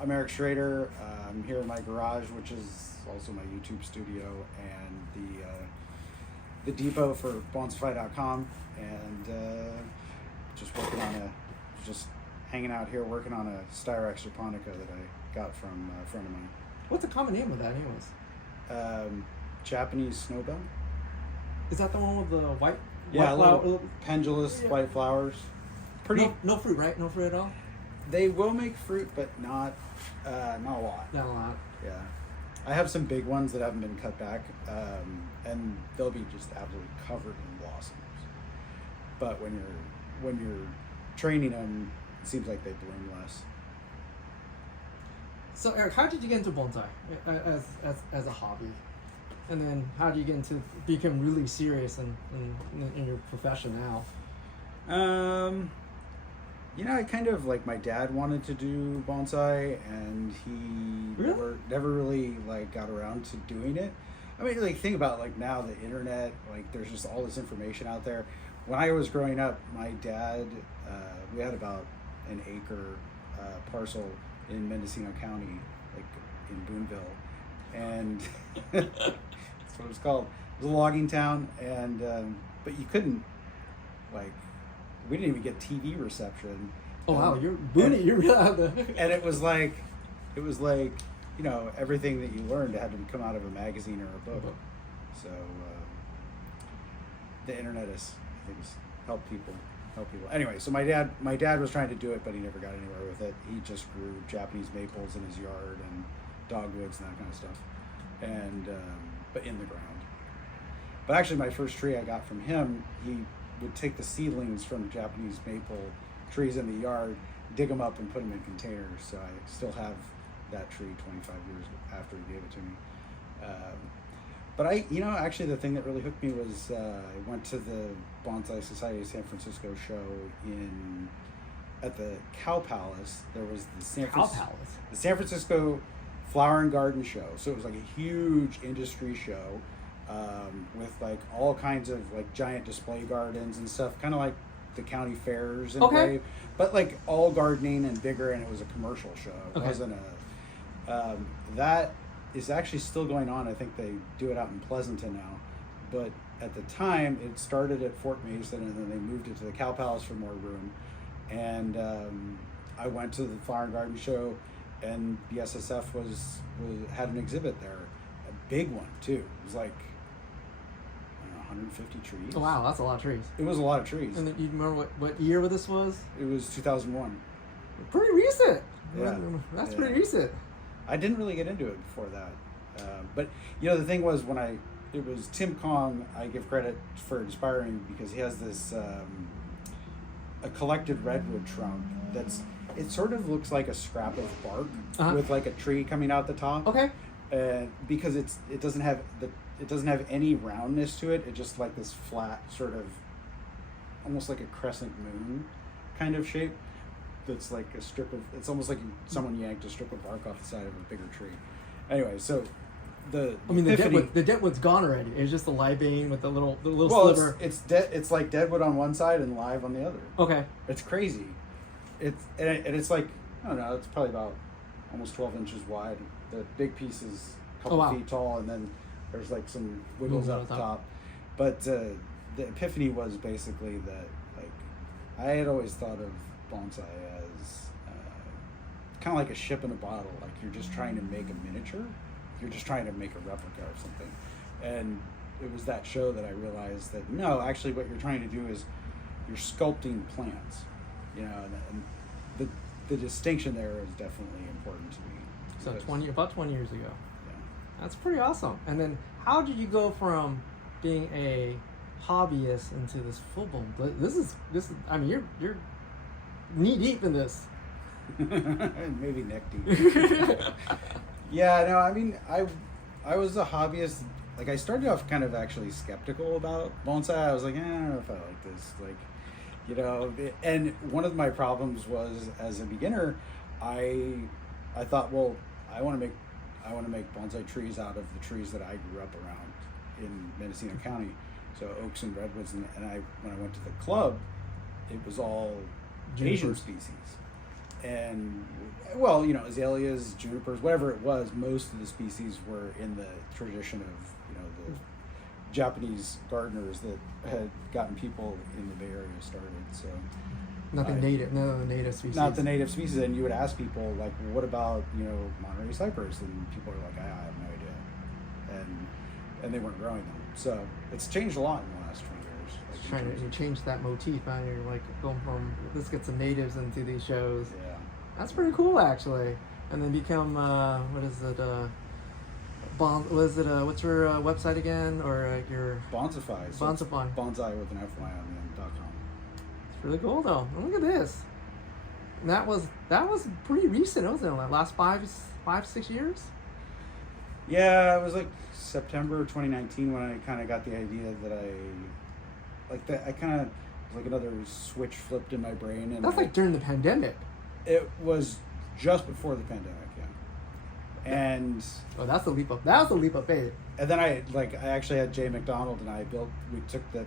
I'm Eric Schrader. I'm here in my garage, which is also my YouTube studio, and the depot for Bonsaify.com, and just hanging out here working on a Styrex japonica that I got from a friend of mine. What's the common name of that anyways? Japanese snowbell. Is that the one with the white Little pendulous white flowers. Pretty. No fruit, right? No fruit at all? They will make fruit, but not a lot. Not a lot. Yeah, I have some big ones that haven't been cut back, and they'll be just absolutely covered in blossoms. But when you're training them, it seems like they bloom less. So Eric, how did you get into bonsai as a hobby, and then how do you get into become really serious in your profession now? I kind of like my dad wanted to do bonsai, and he Really? never really like got around to doing it. I mean, like think about like now the internet, like there's just all this information out there. When I was growing up, my dad, we had about an acre parcel in Mendocino County, like in Boonville, and that's what it was called. It was a logging town, and but you couldn't like. We didn't even get TV reception. Oh wow, you're booty. You're really and it was like, everything that you learned had to come out of a magazine or a book. So the internet has, I think, helped people. Anyway, so my dad was trying to do it, but he never got anywhere with it. He just grew Japanese maples in his yard and dogwoods and that kind of stuff, and but in the ground. But actually, my first tree I got from him, he would take the seedlings from Japanese maple trees in the yard, dig them up and put them in containers. So I still have that tree 25 years after he gave it to me. But actually the thing that really hooked me was I went to the Bonsai Society of San Francisco show at the Cow Palace. There was the San Francisco Flower and Garden Show. So it was like a huge industry show. With like all kinds of like giant display gardens and stuff, kind of like the county fairs in a way, but like all gardening and bigger, and it was a commercial show. It wasn't that is actually still going on. I think they do it out in Pleasanton now, but at the time it started at Fort Mason, and then they moved it to the Cow Palace for more room. And I went to the Flower and Garden Show, and the SSF had an exhibit there, a big one too. It was like 150 trees. Oh wow, that's a lot of trees. It was a lot of trees. And then you remember what year this was? It was 2001. Pretty recent. Yeah. That's pretty recent. I didn't really get into it before that. But the thing was it was Tim Kong, I give credit for inspiring, because he has this a collected redwood trunk it sort of looks like a scrap of bark with like a tree coming out the top. Okay. Because it doesn't have any roundness to it. It's just like this flat sort of, almost like a crescent moon kind of shape. That's like a strip of. It's almost like someone yanked a strip of bark off the side of a bigger tree. Anyway, so the deadwood's gone already. It's just the liebane with the little sliver. It's like deadwood on one side and live on the other. Okay. It's crazy. It's like, I don't know. It's probably about almost 12 inches wide. The big piece is a couple feet tall, and then there's like some wiggles up top. But the epiphany was basically that, like, I had always thought of bonsai as kind of like a ship in a bottle. Like, you're just trying to make a miniature. You're just trying to make a replica of something. And it was that show that I realized that, no, actually what you're trying to do is you're sculpting plants. And the distinction there is definitely important to me. So about 20 years ago. Yeah. That's pretty awesome. And then how did you go from being a hobbyist into this full-blown? This is. I mean, you're knee deep in this. Maybe neck deep. Yeah. No. I mean, I was a hobbyist. Like, I started off kind of actually skeptical about bonsai. I was like, I don't know if I like this. Like, and one of my problems was, as a beginner, I thought, well, I want to make bonsai trees out of the trees that I grew up around in Mendocino County, so oaks and redwoods. And when I went to the club, it was all Asian species, and well, you know, azaleas, junipers, whatever it was, most of the species were in the tradition of, you know, the Japanese gardeners that had gotten people in the Bay Area started. So Nothing native, no native species. not the native species. And you would ask people like, well, what about, you know, Monterey cypress? And people are like, I have no idea. And they weren't growing them. So it's changed a lot in the last 20 years. Like, Trying to change that motif, and you're like going from let's get some natives into these shows. Yeah. That's pretty cool, actually. And then become what is it? What's your website again, or your Bonsaify. So it's Bonsaify. Bonsai with an FY on the end.com. It's really cool though. Look at this. And that was pretty recent, wasn't it? Like last 5-6 years. Yeah, it was like September 2019 when I kind of got the idea that I kind of like another switch flipped in my brain, and That's like during the pandemic. it was just before the pandemic, yeah. And Oh, that was a leap of faith. and then I actually had Jay McDonald and we took the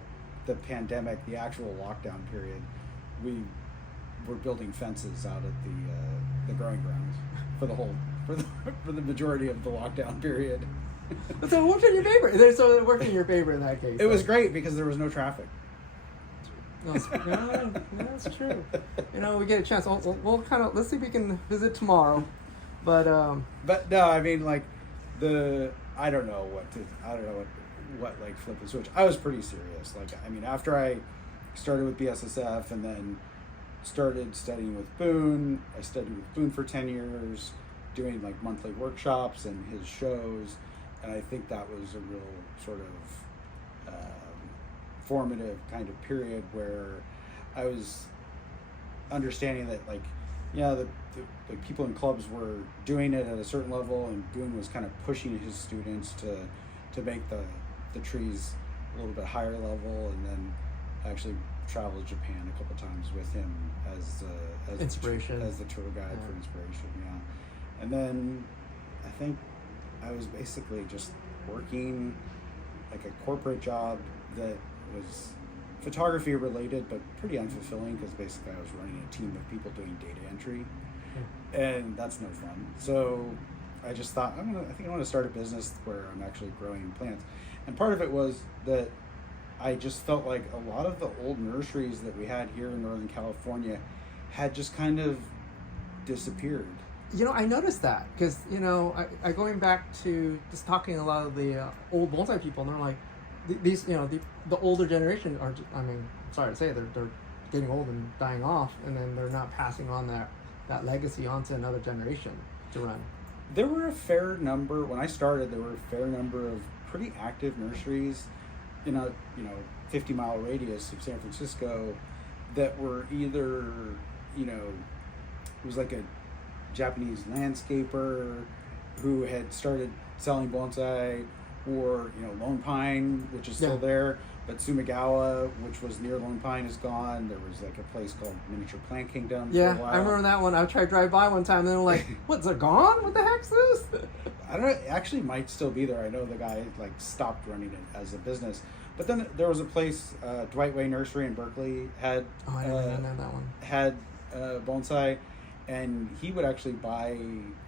pandemic, the actual lockdown period, we were building fences out at the growing grounds for the majority of the lockdown period. So it worked in your favor. So it worked in your favor in that case. It was great because there was no traffic. No, that's true. You know, we get a chance. We'll kind of let's see if we can visit tomorrow. But no, I mean like I don't know what like flip the switch. I was pretty serious. Like I mean, after I started with BSSF and then started studying with Boon, I studied with Boon for 10 years, doing like monthly workshops and his shows, and I think that was a real sort of formative kind of period where I was understanding that like, yeah, the people in clubs were doing it at a certain level, and Boon was kind of pushing his students to make the trees a little bit higher level, and then actually traveled to Japan a couple times with him as inspiration, as the tour guide for inspiration, yeah. And then I think I was basically just working like a corporate job that was photography related, but pretty unfulfilling because basically I was running a team of people doing data entry, and that's no fun. So I just thought I think I want to start a business where I'm actually growing plants. And part of it was that I just felt like a lot of the old nurseries that we had here in Northern California had just kind of disappeared. You know, I noticed that because, you know, I going back to just talking to a lot of the old bonsai people, and they're like, these, you know, the older generation are, I mean, sorry to say, they're getting old and dying off, and then they're not passing on that legacy onto another generation to run. There were a fair number, when I started, there were a fair number of pretty active nurseries in a 50-mile radius of San Francisco that were either, you know, it was like a Japanese landscaper who had started selling bonsai, or, you know, Lone Pine, which is still there, but Sumagawa, which was near Lone Pine, is gone. There was like a place called Miniature Plant Kingdom for a while. I remember that one. I tried to drive by one time, and they were like, "What's it gone? What the heck's this?" I don't know. It actually might still be there. I know the guy like stopped running it as a business. But then there was a place, Dwight Way Nursery in Berkeley had I didn't know that one. Had bonsai, and he would actually buy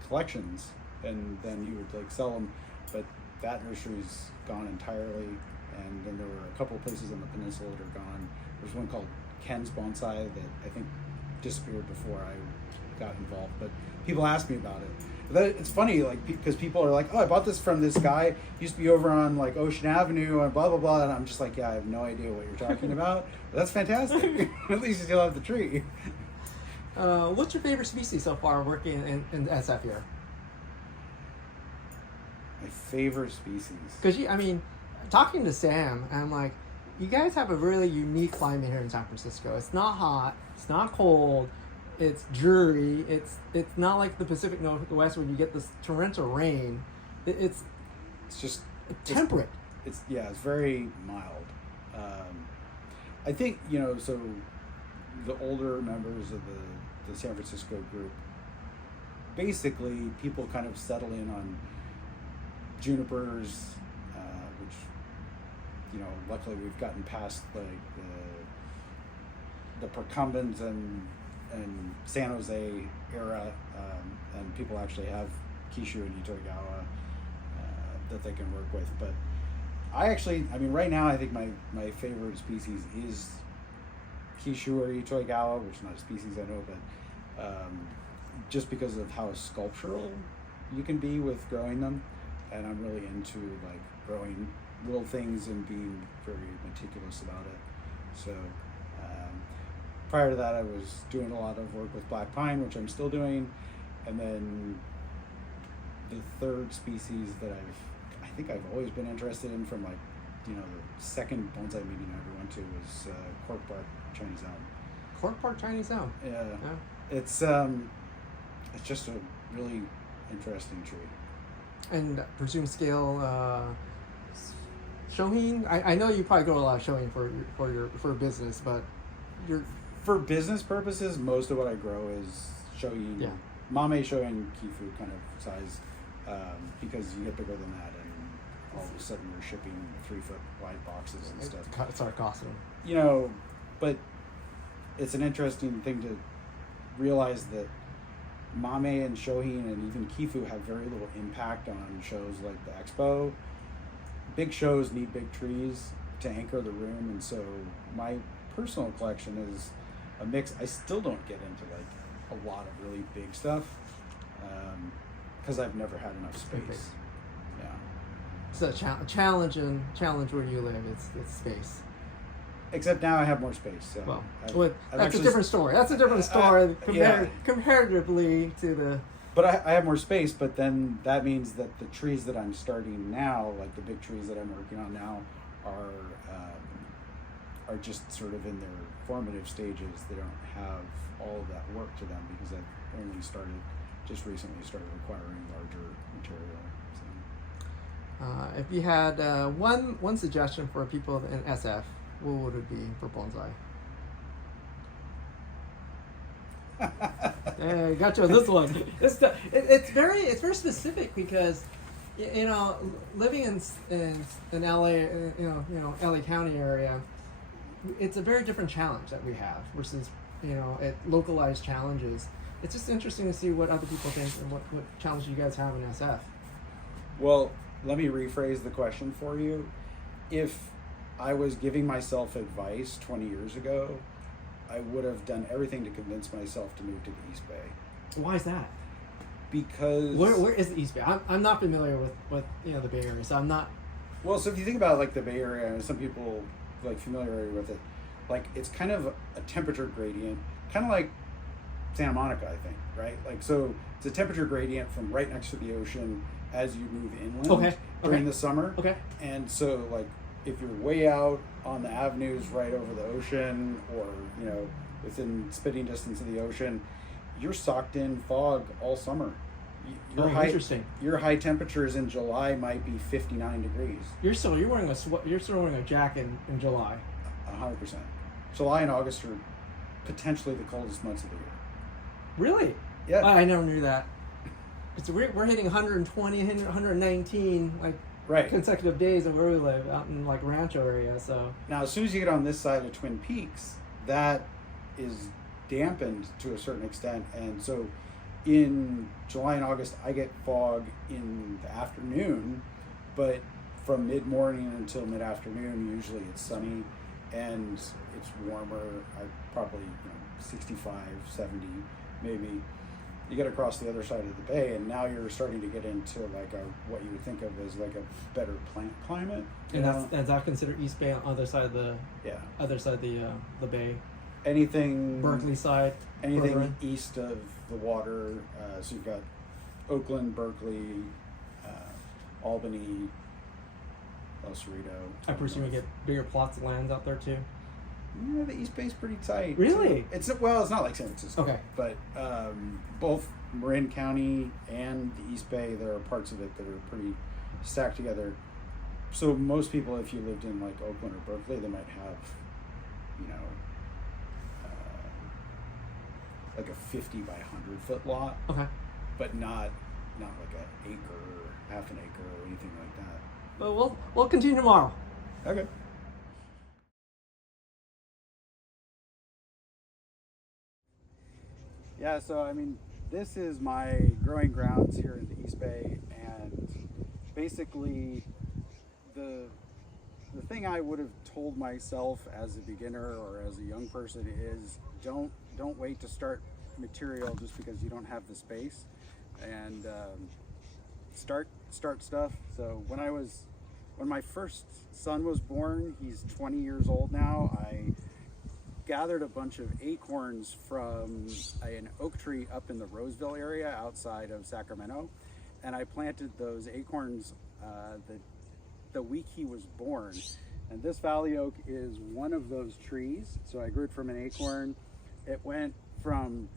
collections, and then he would like sell them. But that nursery's gone entirely, and then there were a couple of places on the peninsula that are gone. There's one called Ken's Bonsai that I think disappeared before I got involved, but people ask me about it. It's funny, like, because people are like, oh, I bought this from this guy, he used to be over on like Ocean Avenue and blah blah blah, and I'm just like, yeah, I have no idea what you're talking about, but that's fantastic. At least you still have the tree. What's your favorite species so far working in SF here? My favorite species. Because I mean, talking to Sam, I'm like, you guys have a really unique climate here in San Francisco. It's not hot, it's not cold, it's dreary. It's not like the Pacific Northwest where you get this torrential rain. It's just temperate. It's very mild. I think, you know, so the older members of the San Francisco group, basically people kind of settle in on junipers, which, you know, luckily we've gotten past like the procumbens and and San Jose era, and people actually have Kishu and Itoigawa that they can work with. But I mean, right now I think my favorite species is Kishu or Itoigawa, which is not a species I know, but just because of how sculptural you can be with growing them, and I'm really into like growing little things and being very meticulous about it. So prior to that, I was doing a lot of work with black pine, which I'm still doing, and then the third species that I think I've always been interested in from like, you know, the second bonsai meeting I ever went to was cork bark Chinese elm. Cork bark Chinese elm. Yeah. It's just a really interesting tree. And presume scale shohin. I know you probably grow a lot of shohin for business, but you're for business purposes. Most of what I grow is shohin, mame shohin, kifu kind of size, because you get bigger than that, and all of a sudden you're shipping 3-foot wide boxes and stuff. It's start costing. You know, but it's an interesting thing to realize that mame and shohin and even kifu have very little impact on shows like the expo. Big shows need big trees to anchor the room, and so my personal collection is a mix. I still don't get into like a lot of really big stuff because I've never had enough space. Yeah. So challenge where you live. It's space. Except now I have more space. So well, I've that's a different story. That's a different story comparatively to the. But I have more space, but then that means that the trees that I'm starting now, like the big trees that I'm working on now, are just sort of in their formative stages. They don't have all of that work to them because I've only just recently started acquiring larger material. So. If you had one suggestion for people in SF, what would it be for bonsai? Hey, got you on this one. It's very specific because you know, living in LA, you know LA County area, it's a very different challenge that we have versus localized challenges. It's just interesting to see what other people think and what challenge you guys have in SF. Well, let me rephrase the question for you. If I was giving myself advice 20 years ago, I would have done everything to convince myself to move to the East Bay. Why is that? Because where is the East Bay? I'm not familiar with the Bay Area, so I'm not. Well, so if you think about like the Bay Area, and some people like familiarity with it, like it's kind of a temperature gradient, kind of like Santa Monica, I think, right? Like so, it's a temperature gradient from right next to the ocean as you move inland during the summer. Okay. And so like if you're way out on the avenues right over the ocean, or within spitting distance of the ocean, you're socked in fog all summer. Interesting. Your high temperatures in July might be 59 degrees. You're still wearing a jacket in July. 100%. July and August are potentially the coldest months of the year. Really? Yeah. I never knew that. We're hitting 120, 119 consecutive days of where we live out in like Rancho area. So now, as soon as you get on this side of Twin Peaks, that is dampened to a certain extent, and so in July and August I get fog in the afternoon, but from mid-morning until mid-afternoon usually it's sunny and it's warmer. I probably 65, 70 maybe. You get across the other side of the bay, and now you're starting to get into like what you would think of as like a better plant climate. And that's that considered East Bay on the other side of the bay. Anything Berkeley side. Anything east of the water. So you've got Oakland, Berkeley, Albany, El Cerrito. I presume you get bigger plots of land out there too. Yeah, the East Bay's pretty tight. Really? It's not like San Francisco. Okay. But both Marin County and the East Bay, there are parts of it that are pretty stacked together. So most people, if you lived in like Oakland or Berkeley, they might have, like a 50 by 100 foot lot. Okay. But not like an acre or half an acre or anything like that. But we'll continue tomorrow. Okay. Yeah, so I mean, this is my growing grounds here in the East Bay, and basically the the thing I would have told myself as a beginner or as a young person is don't wait to start material just because you don't have the space, and start stuff. So when my first son was born, he's 20 years old now. I gathered a bunch of acorns from an oak tree up in the Roseville area outside of Sacramento, and I planted those acorns the week he was born. And this valley oak is one of those trees. So I grew it from an acorn. It went from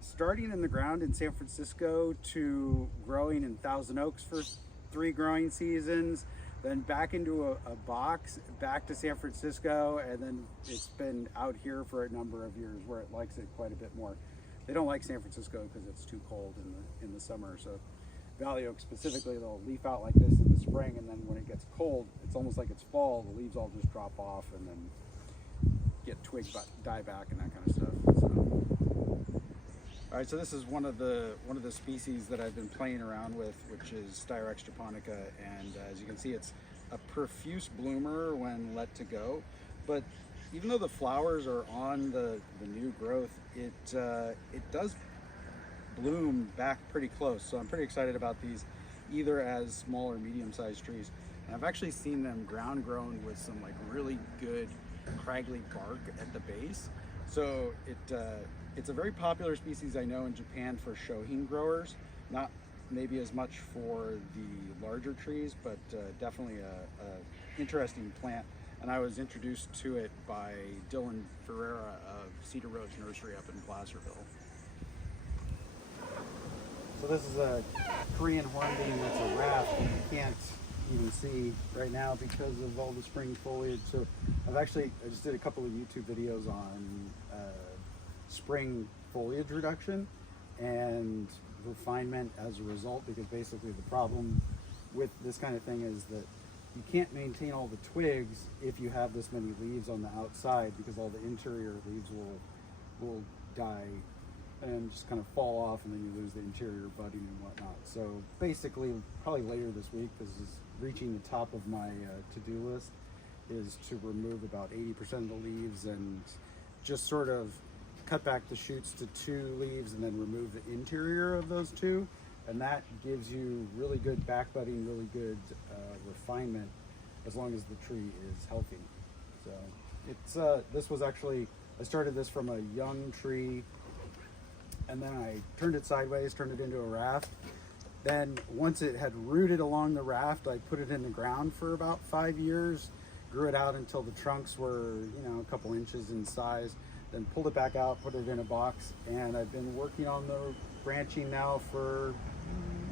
starting in the ground in San Francisco to growing in Thousand Oaks for 3 growing seasons, then back into a box, back to San Francisco, and then it's been out here for a number of years where it likes it quite a bit more. They don't like San Francisco because it's too cold in the summer. So valley oak specifically, they'll leaf out like this in the spring, and then when it gets cold, it's almost like it's fall. The leaves all just drop off and then get twigs die back and that kind of stuff. So, all right, so this is one of the species that I've been playing around with, which is Styrex japonica, and as you can see, it's a profuse bloomer when let to go. But even though the flowers are on the new growth, it does bloom back pretty close. So I'm pretty excited about these, either as small or medium-sized trees. And I've actually seen them ground grown with some like really good craggly bark at the base. So it's a very popular species, I know, in Japan for shohin growers. Not maybe as much for the larger trees, but definitely a interesting plant. And I was introduced to it by Dylan Ferreira of Cedar Rose Nursery up in Placerville. So this is a Korean hornbeam that's a raft that you can't even see right now because of all the spring foliage. So I just did a couple of YouTube videos on spring foliage reduction and refinement as a result, because basically the problem with this kind of thing is that you can't maintain all the twigs if you have this many leaves on the outside, because all the interior leaves will die and just kind of fall off, and then you lose the interior budding and whatnot. So basically, probably later this week, this is reaching the top of my to-do list, is to remove about 80% of the leaves and just sort of cut back the shoots to 2 leaves and then remove the interior of those 2. And that gives you really good back budding, really good refinement, as long as the tree is healthy. So it's I started this from a young tree, and then I turned it sideways, turned it into a raft. Then once it had rooted along the raft, I put it in the ground for about 5 years, grew it out until the trunks were, a couple inches in size, then pulled it back out, put it in a box, and I've been working on the branching now for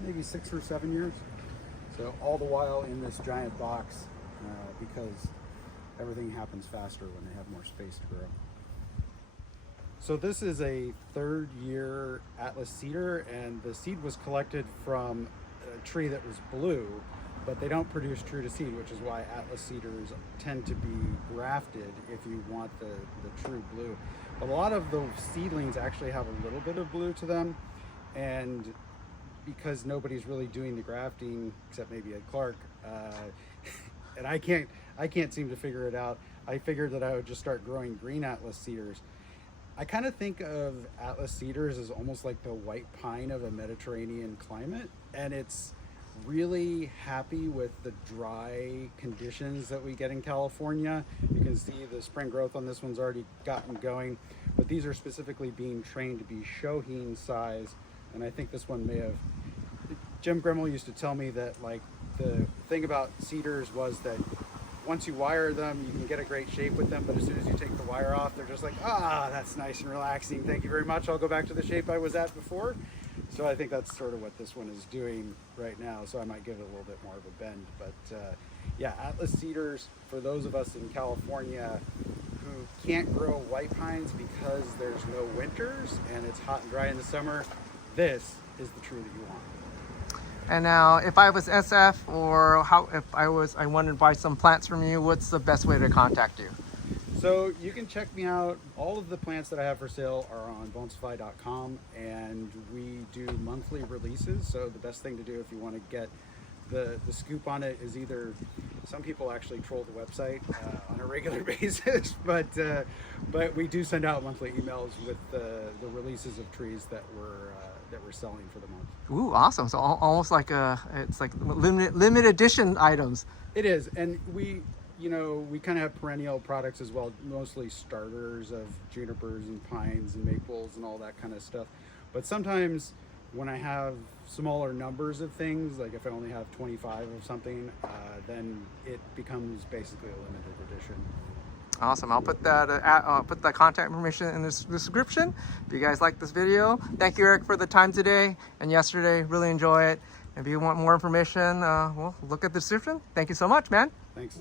maybe 6 or 7 years. So all the while in this giant box, because everything happens faster when they have more space to grow. So this is a 3rd year Atlas cedar, and the seed was collected from a tree that was blue, but they don't produce true to seed, which is why Atlas cedars tend to be grafted if you want the true blue. But a lot of the seedlings actually have a little bit of blue to them, and because nobody's really doing the grafting except maybe Ed Clark, and I can't seem to figure it out, I figured that I would just start growing green Atlas cedars. I kind of think of Atlas cedars as almost like the white pine of a Mediterranean climate, and it's really happy with the dry conditions that we get in California. You can see the spring growth on this one's already gotten going, but these are specifically being trained to be shohin size, and I think this one may have. Jim Grimmel used to tell me that like the thing about cedars was that once you wire them, you can get a great shape with them, but as soon as you take the wire off, they're just like, that's nice and relaxing. Thank you very much. I'll go back to the shape I was at before. So I think that's sort of what this one is doing right now. So I might give it a little bit more of a bend. But yeah, Atlas cedars, for those of us in California who can't grow white pines because there's no winters and it's hot and dry in the summer, this is the tree that you want. And now, if I was SF, or if I wanted to buy some plants from you, what's the best way to contact you? So you can check me out. All of the plants that I have for sale are on Bonsaify.com, and we do monthly releases. So the best thing to do if you want to get the scoop on it is either, some people actually troll the website on a regular basis, but we do send out monthly emails with the releases of trees that we're selling for the month. Ooh, awesome! So almost like it's like limited edition items. It is, and we kind of have perennial products as well, mostly starters of junipers and pines and maples and all that kind of stuff. But sometimes when I have smaller numbers of things, like if I only have 25 of something, then it becomes basically a limited edition. Awesome. I'll put that contact information in the description. If you guys like this video, thank you, Eric, for the time today and yesterday. Really enjoy it. If you want more information, well, look at the description. Thank you so much, man. Thanks.